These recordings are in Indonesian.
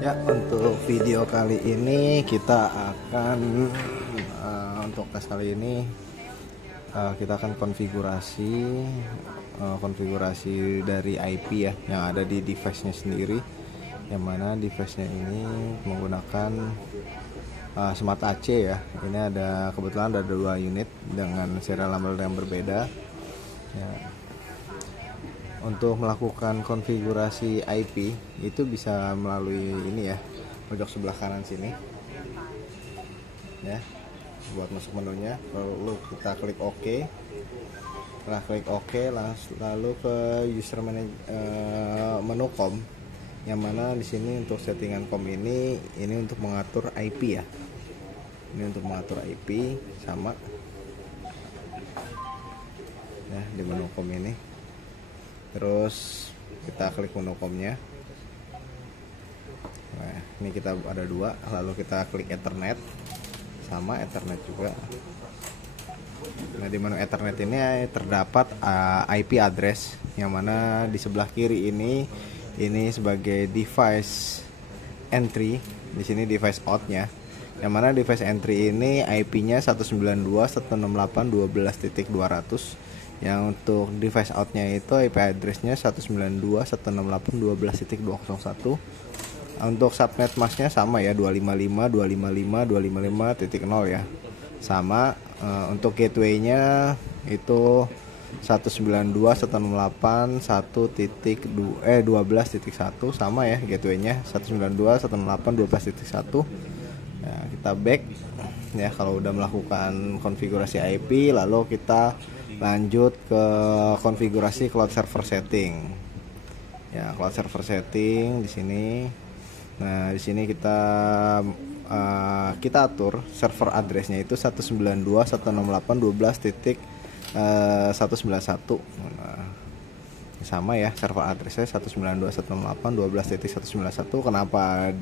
Ya, untuk video kali ini kita akan untuk tes kali ini kita akan konfigurasi dari IP ya yang ada di device-nya sendiri, yang mana device-nya ini menggunakan Smart AC ya. Ini kebetulan ada 2 unit dengan serial number yang berbeda ya. Untuk melakukan konfigurasi IP itu bisa melalui ini ya, pojok sebelah kanan sini ya, buat masuk menunya. Lalu kita klik OK. Setelah klik OK, lalu ke user menu COM, yang mana di sini untuk settingan COM ini untuk mengatur IP ya. Ini untuk mengatur IP sama ya di menu COM ini. Terus kita klik menu COM-nya. Nah, ini kita ada 2, lalu kita klik Ethernet, sama Ethernet juga. Nah, di menu Ethernet ini terdapat IP address, yang mana di sebelah kiri ini sebagai device entry, di sini device out-nya. Yang mana device entry ini IP-nya 192.168.12.200. Yang untuk device outnya itu IP addressnya 192.168.12.201. Untuk subnet masknya sama ya, 255.255.255.0 ya, sama. Untuk gateway-nya itu 192.168.1.12.1 sama ya, gateway-nya 192.168.12.1. Nah, kita back ya kalau udah melakukan konfigurasi IP. Lalu kita lanjut ke konfigurasi cloud server setting ya, cloud server setting di sini. Nah, di sini kita atur server addressnya itu 192.168.12.191. Nah, sama ya, server addressnya 192.168.12.191. Kenapa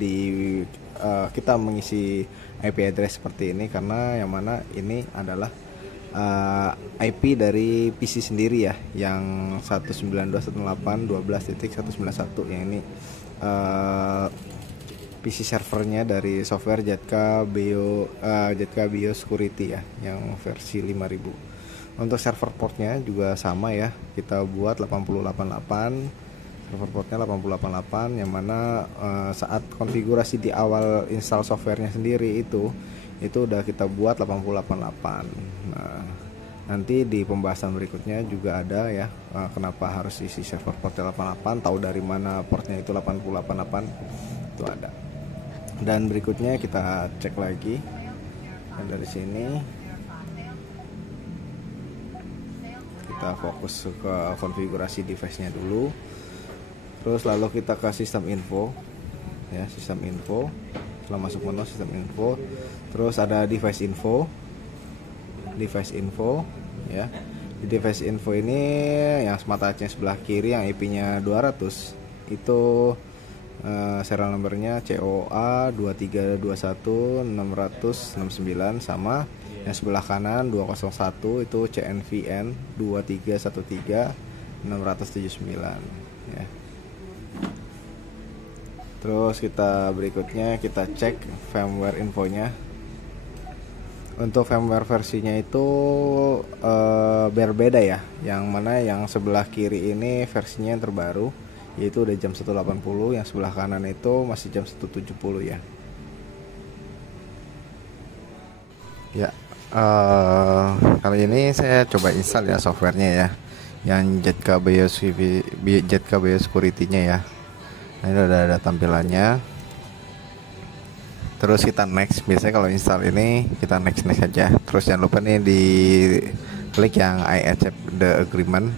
kita mengisi IP address seperti ini? Karena yang mana ini adalah IP dari PC sendiri ya, yang 192.168.12.191 yang ini PC servernya dari software Jatka Biosecurity ya, yang versi 5000. Untuk server portnya juga sama ya, kita buat 8088. Server portnya 8088, yang mana saat konfigurasi di awal install softwarenya sendiri itu udah kita buat 8088. Nah, nanti di pembahasan berikutnya juga ada ya, kenapa harus isi server port 88, tahu dari mana portnya itu 8088 itu ada. Dan berikutnya kita cek lagi. Nah, dari sini kita fokus ke konfigurasi device-nya dulu. Terus lalu kita ke sistem info ya, sistem info. Setelah masuk menu sistem info, terus ada device info ya. Di device info ini yang smart AC sebelah kiri yang IP-nya 200 itu serial numbernya COA 2321.669, sama. Yang sebelah kanan 201 itu CNVN 2313.679 ya. Terus kita berikutnya kita cek firmware infonya. Untuk firmware versinya itu berbeda ya. Yang mana yang sebelah kiri ini versinya yang terbaru, yaitu udah jam 1.80. Yang sebelah kanan itu masih jam 1.70 ya. Ya, kali ini saya coba install ya softwarenya ya, yang Jatka Biosecurity-nya ya. Nah, ini udah ada tampilannya. Terus kita next. Biasanya kalau install ini kita next aja. Terus jangan lupa nih di klik yang I accept the agreement.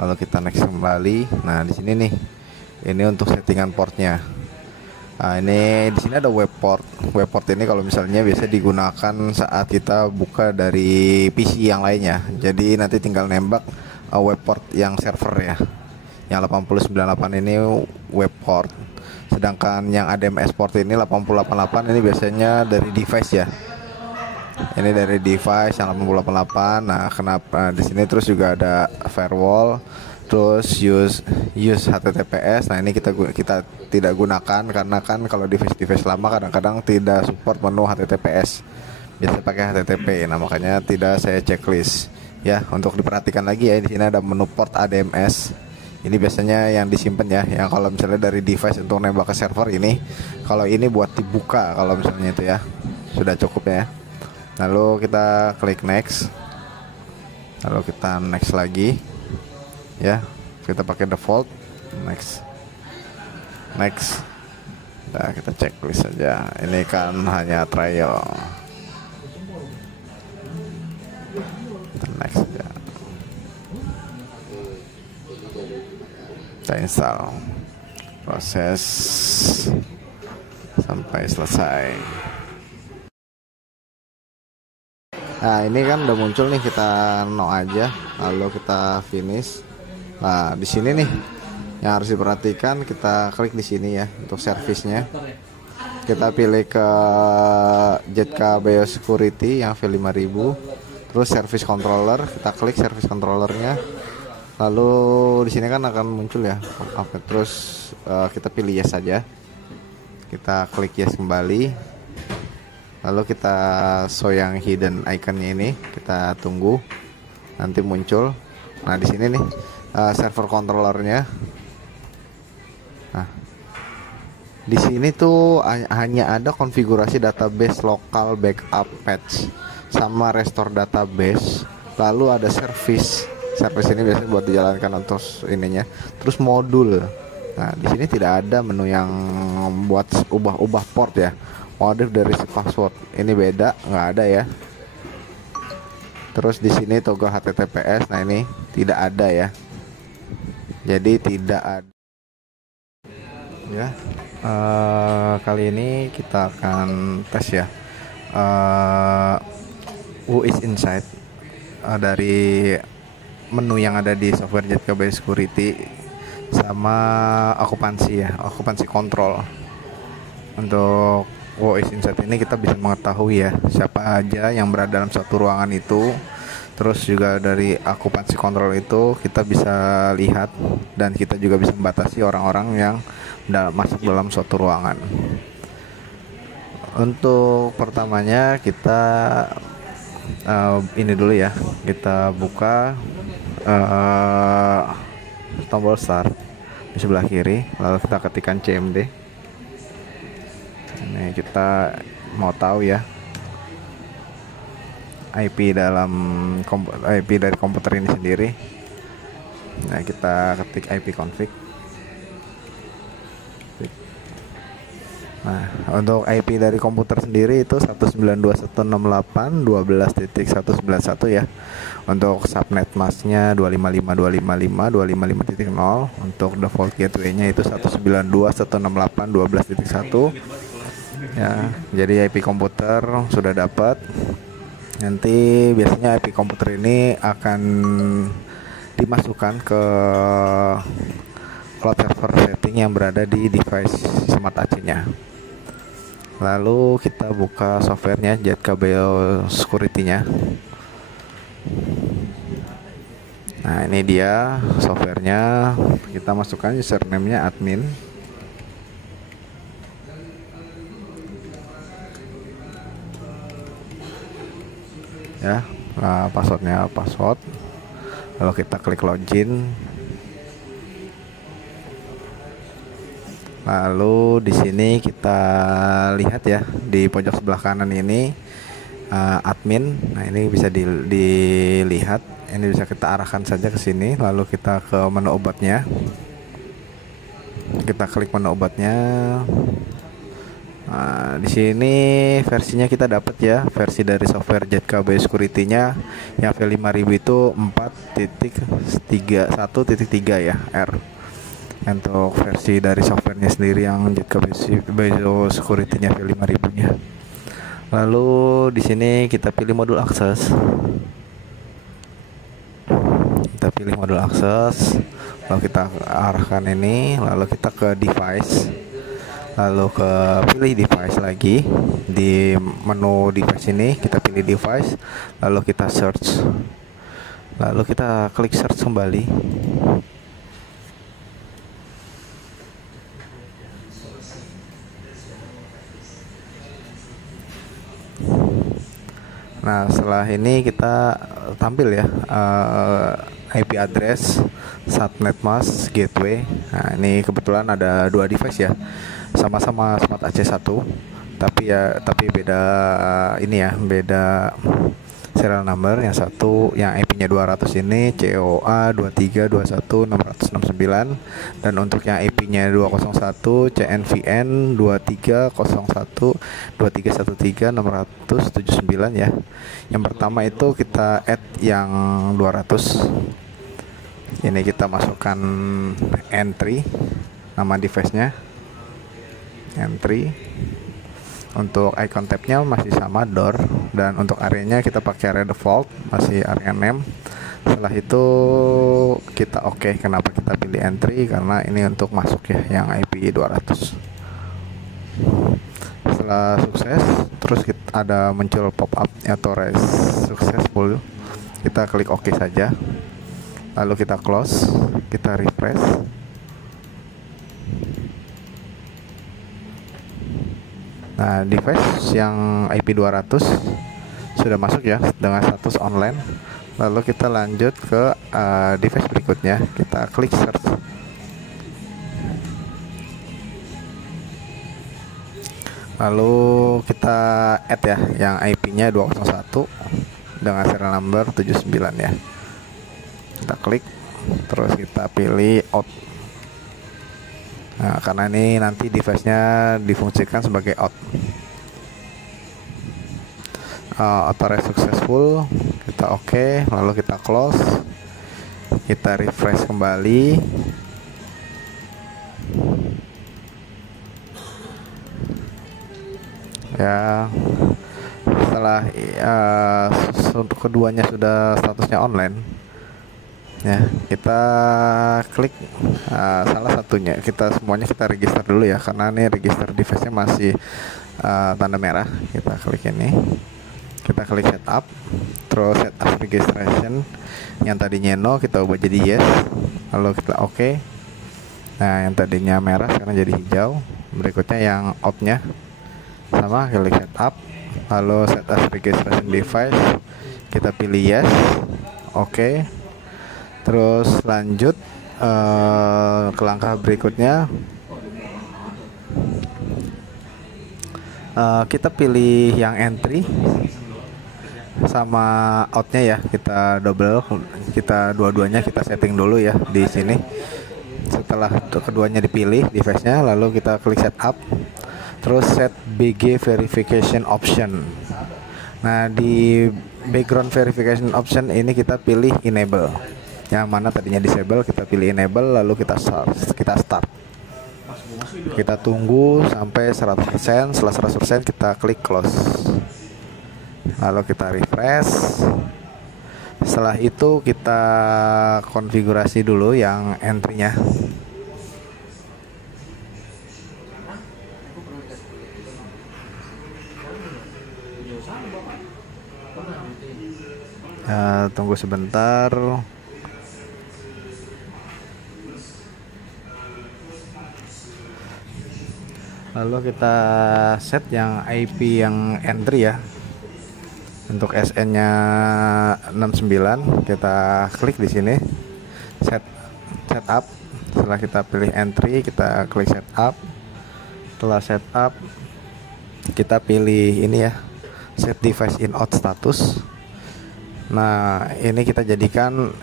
Lalu kita next kembali. Nah, di sini nih, ini untuk settingan portnya. Nah, ini di sini ada web port. Web port ini kalau misalnya biasa digunakan saat kita buka dari PC yang lainnya. Jadi nanti tinggal nembak web port yang server ya. Yang 8098 ini web port. Sedangkan yang ADMS port ini 8088 ini biasanya dari device ya. Ini dari device yang 8088. Nah, kenapa di sini terus juga ada firewall. terus use HTTPS. Nah, ini kita tidak gunakan karena kan kalau device lama kadang-kadang tidak support menu HTTPS, biasa pakai HTTP. Nah, makanya tidak saya checklist ya. Untuk diperhatikan lagi ya, di sini ada menu port ADMS. Ini biasanya yang disimpan ya, yang kalau misalnya dari device untuk nembak ke server ini, kalau ini buat dibuka kalau misalnya itu ya, sudah cukup ya. Lalu kita klik next, lalu kita next lagi ya, kita pakai default, next. Nah, kita checklist saja, ini kan hanya trial. Kita next saja, kita install, proses sampai selesai. Nah, ini kan udah muncul nih, kita no aja, lalu kita finish. Nah, di sini nih yang harus diperhatikan, kita klik di sini ya untuk servisnya. Kita pilih ke ZK Biosecurity yang V5000, terus service controller, kita klik service controllernya. Lalu di sini kan akan muncul ya. Oke, terus kita pilih yes saja. Kita klik yes kembali. Lalu kita show yang hidden iconnya ini, kita tunggu nanti muncul. Nah, di sini nih server controllernya. Nah, di sini tuh hanya ada konfigurasi database lokal backup patch sama restore database. Lalu ada service ini biasanya buat dijalankan untuk ininya. Terus modul. Nah, di sini tidak ada menu yang buat ubah-ubah port ya. Modif dari password ini beda, nggak ada ya. Terus di sini toggle HTTPS, nah ini tidak ada ya. Jadi tidak ada ya. Kali ini kita akan tes ya who is inside dari menu yang ada di software ZK Biosecurity sama okupansi control. Untuk who is inside ini kita bisa mengetahui ya siapa aja yang berada dalam suatu ruangan itu. Terus juga dari okupansi control itu kita bisa lihat, dan kita juga bisa membatasi orang-orang yang masuk dalam suatu ruangan. Untuk pertamanya kita ini dulu ya, kita buka tombol start di sebelah kiri, lalu kita ketikkan cmd. Ini kita mau tahu ya IP dari komputer ini sendiri. Nah, kita ketik IP config. Nah, untuk IP dari komputer sendiri itu 192.168.12.191 ya. Untuk subnet masknya 255.255.255.0. Untuk default gateway-nya itu 192.168.12.1 ya. Jadi IP komputer sudah dapat. Nanti biasanya IP komputer ini akan dimasukkan ke cloud server setting yang berada di device smart AC-nya. Lalu kita buka softwarenya, ZK Biosecurity-nya. Nah, ini dia softwarenya. Kita masukkan username-nya admin. Ya, passwordnya password. Lalu kita klik login. Lalu di sini kita lihat ya di pojok sebelah kanan ini admin. Nah, ini bisa dilihat. Ini bisa kita arahkan saja ke sini. Lalu kita ke menu obatnya. Kita klik menu obatnya. Nah, di sini versinya kita dapat ya, versi dari software ZK Biosecurity-nya yang V5000 itu 4.31.3 ya, R. Untuk versi dari softwarenya sendiri yang ZK Biosecurity-nya V5000-nya. Lalu di sini kita pilih modul akses. Kita pilih modul akses, lalu kita arahkan ini, lalu kita ke device. Lalu ke pilih device lagi. Di menu device ini kita pilih device, lalu kita search. Lalu kita klik search kembali. Nah, setelah ini kita tampil ya IP address, subnet mask, gateway. Nah, ini kebetulan ada dua device ya, sama-sama Smart AC1, tapi beda ini ya, beda serial number. Yang satu yang IP-nya 200 ini COA 23216669, dan untuk yang IP-nya 201 CNVN 23012313 679 ya. Yang pertama itu kita add yang 200. Ini kita masukkan entry, nama device-nya entry. Untuk icon tab-nya masih sama door, dan untuk area-nya kita pakai area default, masih area name. Setelah itu kita oke. Kenapa kita pilih entry? Karena ini untuk masuk ya yang IP 200. Setelah sukses, terus kita ada muncul pop-up authorized successful. Kita klik oke saja. Lalu kita close, kita refresh. Nah, device yang IP 200 sudah masuk ya dengan status online. Lalu kita lanjut ke device berikutnya. Kita klik search. Lalu kita add ya yang IP-nya 201 dengan serial number 79 ya. Kita klik, terus kita pilih out. Nah, karena ini nanti device-nya difungsikan sebagai out. Authorize successful, kita oke, lalu kita close, kita refresh kembali. Ya, setelah untuk keduanya sudah statusnya online ya, kita klik salah satunya. Semuanya kita register dulu ya, karena ini register device-nya masih tanda merah. Kita klik ini, kita klik setup, terus setup registration. Yang tadinya no kita ubah jadi yes, lalu kita oke. Nah, yang tadinya merah sekarang jadi hijau. Berikutnya yang out-nya sama, klik setup, lalu setup registration device, kita pilih yes, oke. Terus lanjut ke langkah berikutnya. Kita pilih yang entry sama outnya ya, kita double, kita dua-duanya kita setting dulu ya di sini. Setelah keduanya dipilih device-nya, lalu kita klik setup, terus set BG verification option. Nah, di background verification option ini kita pilih enable. Yang mana tadinya disable kita pilih enable, lalu kita start. Kita tunggu sampai 100%. Setelah 100% kita klik close, lalu kita refresh. Setelah itu kita konfigurasi dulu yang entry-nya. Tunggu sebentar. Lalu kita set yang IP yang entry ya. Untuk SN-nya 69, kita klik di sini, setup. Setelah kita pilih entry, kita klik setup. Setelah setup, kita pilih ini ya, set device in out status. Nah, ini kita jadikan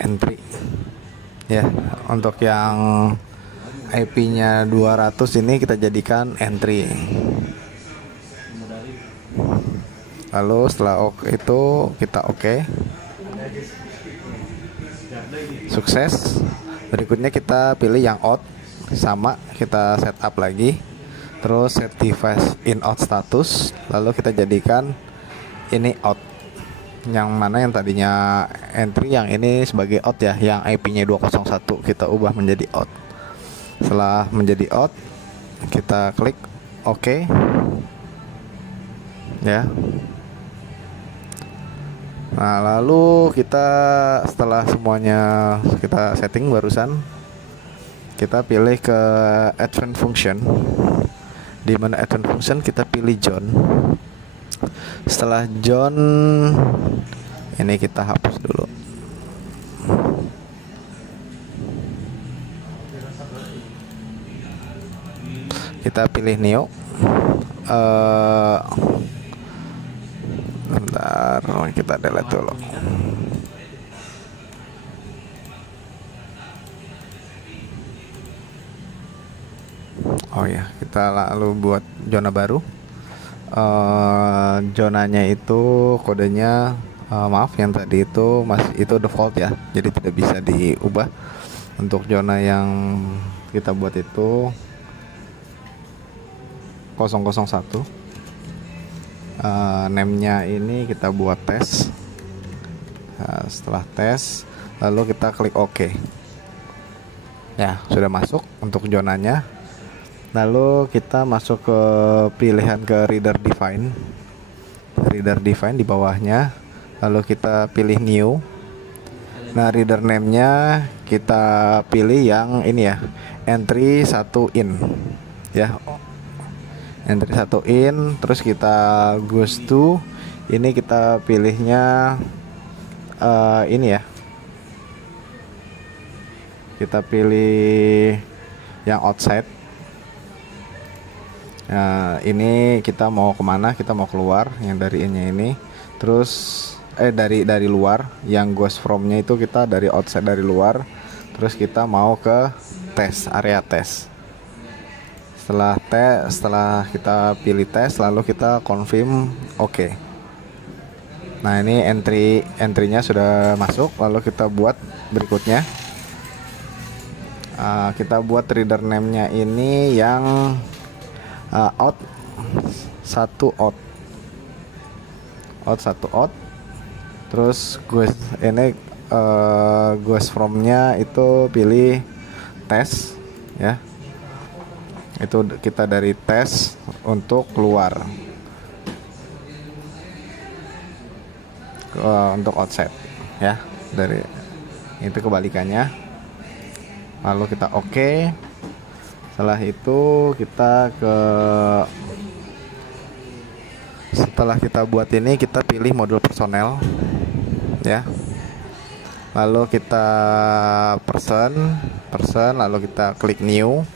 entry ya. Untuk yang IP-nya 200 ini kita jadikan entry. Lalu setelah itu kita oke. Sukses. Berikutnya kita pilih yang out, sama kita setup lagi. Terus set device in out status, lalu kita jadikan ini out. Yang mana yang tadinya entry, yang ini sebagai out ya, yang IP-nya 201 kita ubah menjadi out. Setelah menjadi out, kita klik OK ya. Nah, lalu kita setelah semuanya kita setting barusan, kita pilih ke advanced function. Di mana advanced function kita pilih John. Setelah John, ini kita hapus dulu. Kita pilih new. Bentar, kita delete dulu. Oh ya, kita lalu buat zona baru. Zonanya itu kodenya maaf, yang tadi itu masih itu default ya, jadi tidak bisa diubah. Untuk zona yang kita buat itu 001. Name-nya ini kita buat tes. Nah, setelah tes, lalu kita klik OK. Ya, sudah masuk untuk zonanya. Lalu kita masuk ke pilihan ke reader define. Reader define di bawahnya. Lalu kita pilih new. Nah, reader name-nya kita pilih yang ini ya, entry 1 in. Ya. Entry 1 in, terus kita goes to, ini kita pilihnya ini ya. Kita pilih yang outside. Nah, ini kita mau kemana? Kita mau keluar yang dari ini. Terus dari luar, yang goes from-nya itu kita dari outside, dari luar. Terus kita mau ke tes, area tes. Setelah kita pilih tes, lalu kita confirm OK. Nah, ini entry-nya sudah masuk. Lalu kita buat berikutnya. Kita buat reader name-nya ini yang out 1 out. Terus goes from-nya itu pilih tes ya. Itu kita dari tes untuk keluar untuk outside ya, dari itu kebalikannya. Lalu kita OK. Setelah itu setelah kita buat ini, kita pilih modul personel ya. Lalu kita person, lalu kita klik new.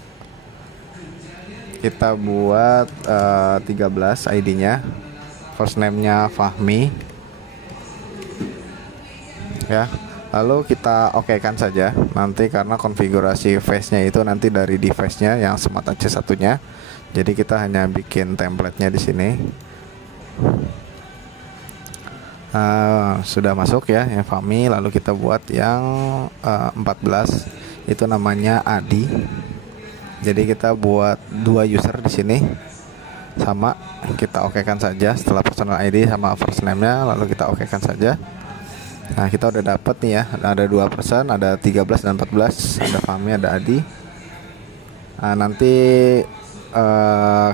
Kita buat 13 ID-nya. First name-nya Fahmi ya. Lalu kita OK-kan saja nanti, karena konfigurasi face-nya itu nanti dari device-nya yang Smart AC satunya. Jadi kita hanya bikin template-nya di sini. Sudah masuk ya yang Fahmi. Lalu kita buat yang 14, itu namanya Adi. Jadi kita buat 2 user di sini. Sama, kita OK-kan saja setelah personal ID sama first name-nya, lalu kita OK-kan saja. Nah, kita udah dapat nih ya, ada 2 person, ada 13 dan 14, ada Fahmi, ada Adi. Nah, nanti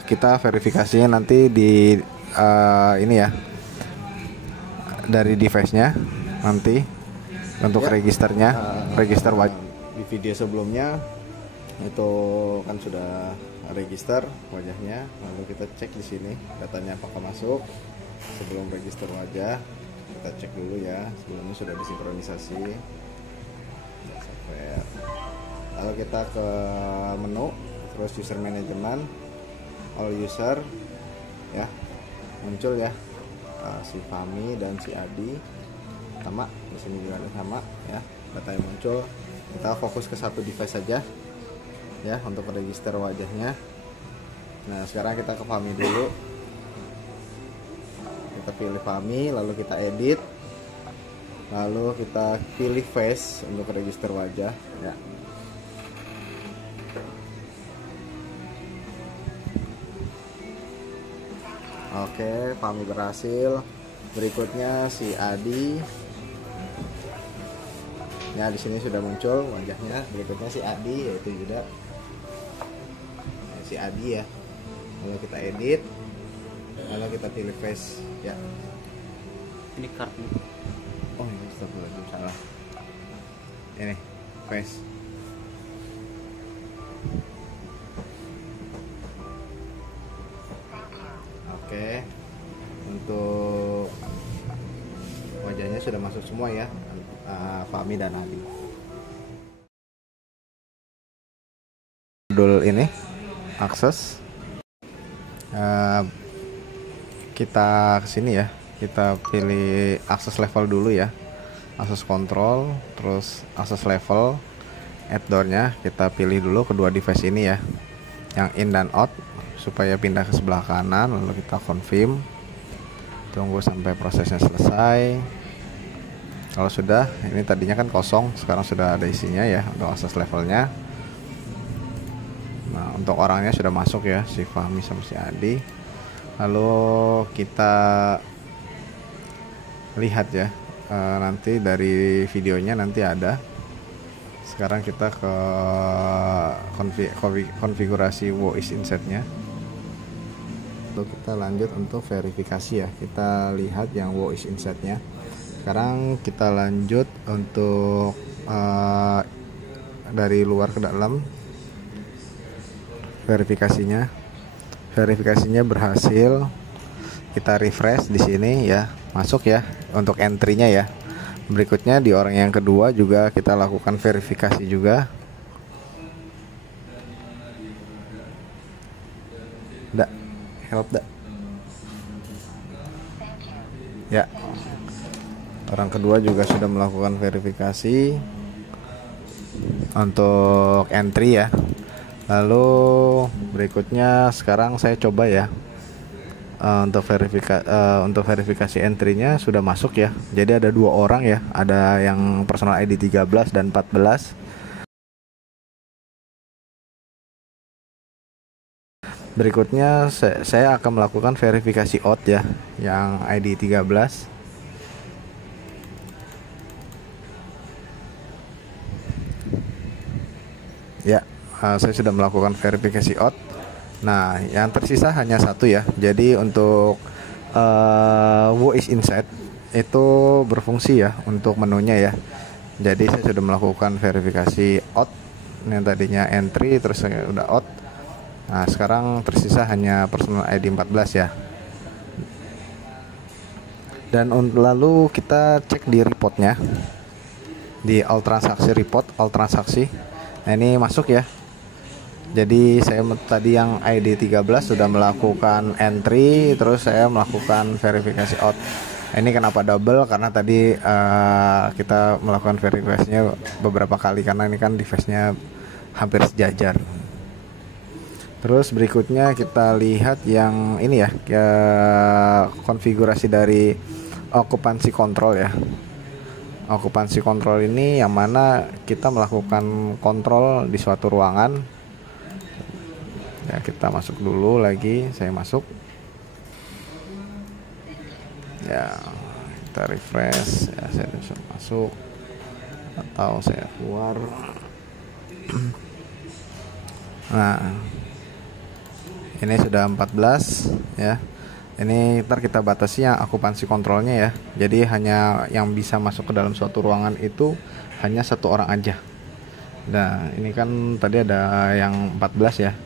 kita verifikasinya nanti di ini ya, dari device-nya nanti untuk ya, registernya, register wajib. Di video sebelumnya itu kan sudah register wajahnya, lalu kita cek di sini datanya apakah masuk. Sebelum register wajah, kita cek dulu ya, sebelumnya sudah disinkronisasi software. Lalu kita ke menu, terus user management, all user ya, muncul ya si Fahmi dan si Adi sama, di sini juga sama ya, datanya muncul. Kita fokus ke satu device saja ya untuk register wajahnya. Nah, sekarang kita ke Fahmi dulu. Kita pilih Fahmi, lalu kita edit, lalu kita pilih face untuk register wajah ya. Oke, Fahmi berhasil. Berikutnya si Adi. Ya, di sini sudah muncul wajahnya. Berikutnya si Adi, yaitu juga si Adi ya. Lalu kita edit, lalu kita pilih face ya. Ini kartu. Oh, ini salah. Ini face. Oke. sudah masuk semua ya, Fahmi dan Adi. Modul ini akses, kita kesini ya, kita pilih akses level dulu ya, akses kontrol, terus akses level, add door-nya kita pilih dulu kedua device ini ya, yang in dan out supaya pindah ke sebelah kanan, lalu kita confirm, tunggu sampai prosesnya selesai. Kalau sudah, ini tadinya kan kosong, sekarang sudah ada isinya ya untuk akses levelnya. Nah, untuk orangnya sudah masuk ya, si Fahmi sama si Adi. Lalu kita lihat ya, nanti dari videonya nanti ada. Sekarang kita ke konfigurasi voice inset-nya. Lalu kita lanjut untuk verifikasi ya. Kita lihat yang voice inset-nya. Sekarang kita lanjut untuk dari luar ke dalam verifikasinya. Verifikasinya berhasil. Kita refresh di sini ya, masuk ya untuk entry-nya ya. Berikutnya di orang yang kedua juga kita lakukan verifikasi juga. Help ya. Orang kedua juga sudah melakukan verifikasi untuk entry ya. Lalu berikutnya sekarang saya coba ya, untuk verifikasi entry-nya sudah masuk ya. Jadi ada 2 orang ya, ada yang personal ID 13 dan 14. Berikutnya saya akan melakukan verifikasi out ya, yang ID 13. Ya, saya sudah melakukan verifikasi out. Nah, yang tersisa hanya 1 ya. Jadi untuk voice inset itu berfungsi ya untuk menunya ya. Jadi saya sudah melakukan verifikasi out, yang tadinya entry terus saya udah out. Nah, sekarang tersisa hanya personal ID 14 ya. Dan lalu kita cek di reportnya, di all transaksi report, all transaksi. Nah, ini masuk ya. Jadi saya tadi yang ID 13 sudah melakukan entry, terus saya melakukan verifikasi out. Ini kenapa double? Karena tadi kita melakukan verifikasinya beberapa kali, karena ini kan device-nya hampir sejajar. Terus berikutnya kita lihat yang ini ya, konfigurasi dari occupancy control ya. Occupancy control ini yang mana kita melakukan kontrol di suatu ruangan. Ya, kita masuk dulu lagi, saya masuk. Ya, kita refresh. Ya, saya bisa masuk atau saya keluar. Nah, ini sudah 14 ya. Ini ntar kita batasi yang okupansi kontrolnya ya. Jadi hanya yang bisa masuk ke dalam suatu ruangan itu hanya 1 orang aja. Nah, ini kan tadi ada yang 14 ya,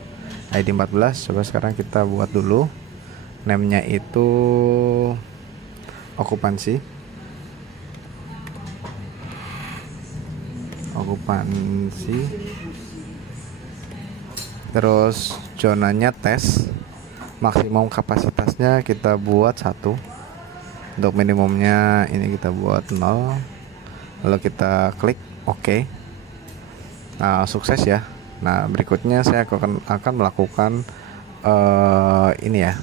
ID 14. Coba sekarang kita buat dulu, name-nya itu okupansi, terus zonanya tes, maksimum kapasitasnya kita buat 1, untuk minimumnya ini kita buat 0, lalu kita klik OK. Nah, sukses ya. Nah, berikutnya saya akan melakukan ini ya,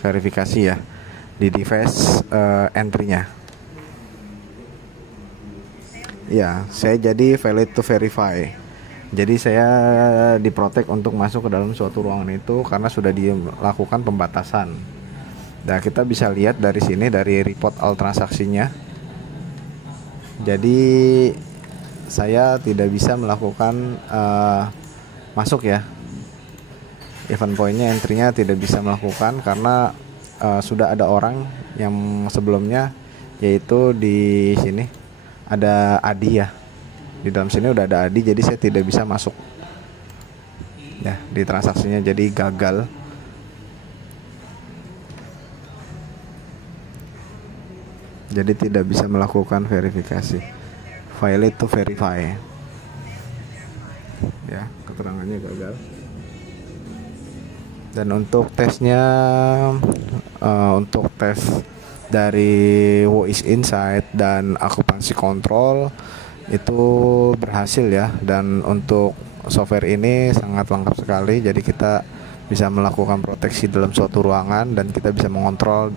verifikasi ya di device entry-nya. Ya, saya jadi valid to verify. Jadi saya diprotek untuk masuk ke dalam suatu ruangan itu karena sudah dilakukan pembatasan. Nah, kita bisa lihat dari sini, dari report all transaksinya. Jadi saya tidak bisa melakukan masuk ya. Event point-nya, entry-nya tidak bisa melakukan karena sudah ada orang yang sebelumnya, yaitu di sini ada Adi ya. Di dalam sini udah ada Adi, jadi saya tidak bisa masuk ya di transaksinya, jadi gagal. jadi tidak bisa melakukan verifikasi. Failed to verify. Ya, keterangannya gagal. Dan untuk tesnya, untuk tes dari Voice Insight dan akupansi kontrol itu berhasil ya. Dan untuk software ini sangat lengkap sekali, jadi kita bisa melakukan proteksi dalam suatu ruangan dan kita bisa mengontrol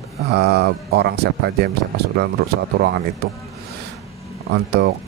orang siapa aja yang bisa masuk dalam suatu ruangan itu. Untuk